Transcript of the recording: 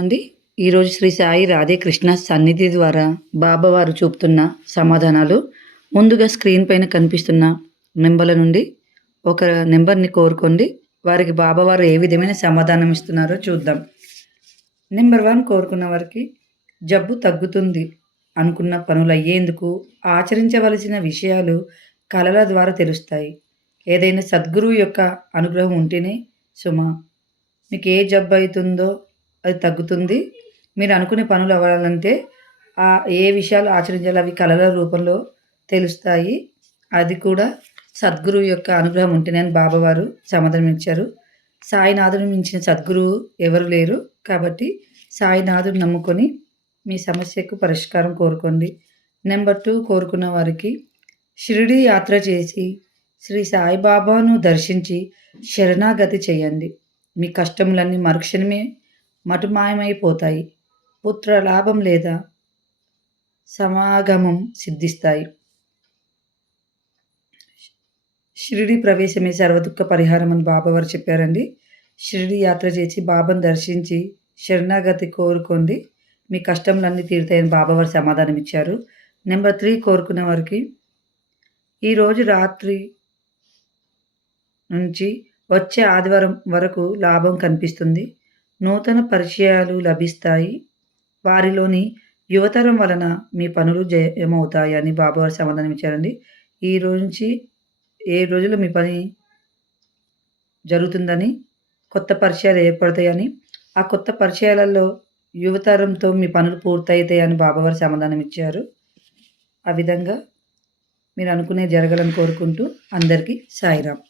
ఉంది. ఈరోజు శ్రీ సాయి రాధేకృష్ణ సన్నిధి ద్వారా బాబావారు చూపుతున్న సమాధానాలు ముందుగా స్క్రీన్ పైన కనిపిస్తున్న నెంబర్ల నుండి ఒక నెంబర్ని కోరుకోండి. వారికి బాబావారు ఏ విధమైన సమాధానం ఇస్తున్నారో చూద్దాం. నెంబర్ వన్ కోరుకున్న వారికి జబ్బు తగ్గుతుంది అనుకున్న పనులు అయ్యేందుకు ఆచరించవలసిన విషయాలు కళల ద్వారా తెలుస్తాయి. ఏదైనా సద్గురువు యొక్క అనుగ్రహం ఉంటేనే సుమ మీకు ఏ జబ్బు అవుతుందో అది తగ్గుతుంది. మీరు అనుకునే పనులు అవ్వాలంటే ఆ ఏ విషయాలు ఆచరించాలో అవి కళల రూపంలో తెలుస్తాయి. అది కూడా సద్గురువు యొక్క అనుగ్రహం ఉంటేనే అని బాబావారు సమాధానం ఇచ్చారు. సాయినాథుని మించిన సద్గురువు ఎవరు లేరు కాబట్టి సాయినాథుని నమ్ముకొని మీ సమస్యకు పరిష్కారం కోరుకోండి. నెంబర్ టూ కోరుకున్న వారికి షిరిడి యాత్ర చేసి శ్రీ సాయిబాబాను దర్శించి శరణాగతి చేయండి. మీ కష్టములన్నీ మరుక్షణమే మటుమాయమైపోతాయి. పుత్ర లాభం లేదా సమాగమం సిద్ధిస్తాయి. షిరిడి ప్రవేశమే సర్వదుఃఖ పరిహారం అని బాబావారు చెప్పారండి. షిరిడి యాత్ర చేసి బాబాను దర్శించి శరణాగతి కోరుకోండి. మీ కష్టములన్నీ తీరుతాయని బాబావారు సమాధానం ఇచ్చారు నెంబర్ త్రీ కోరుకున్న వారికి ఈరోజు రాత్రి నుంచి వచ్చే ఆదివారం వరకు లాభం కనిపిస్తుంది. నూతన పరిచయాలు లభిస్తాయి. వారిలోని యువతరం వలన మీ పనులు జయమవుతాయని అని సమాధానం ఇచ్చారండి. ఈ రోజు నుంచి ఏ రోజుల్లో మీ పని జరుగుతుందని కొత్త పరిచయాలు ఏర్పడతాయని ఆ కొత్త పరిచయాలలో యువతరంతో మీ పనులు పూర్తయితాయని బాబావారి సమాధానం ఇచ్చారు. ఆ విధంగా మీరు అనుకునే జరగాలని కోరుకుంటూ అందరికీ సాయిరామ్